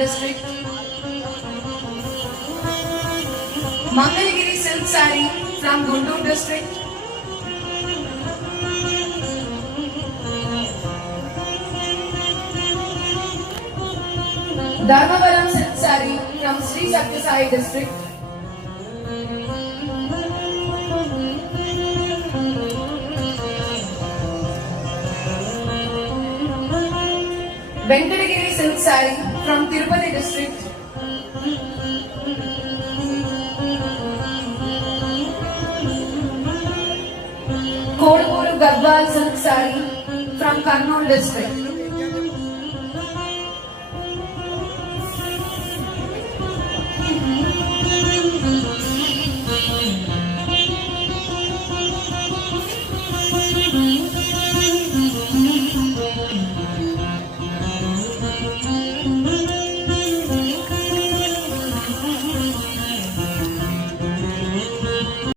district. Mangalagiri silk saree from Guntur district. Dharmavaram silk saree from Sri Sathya Sai district. Venkatagiri silk saree from Tirupati district. Kodapuru Garhwal silk saree from Kurnool district.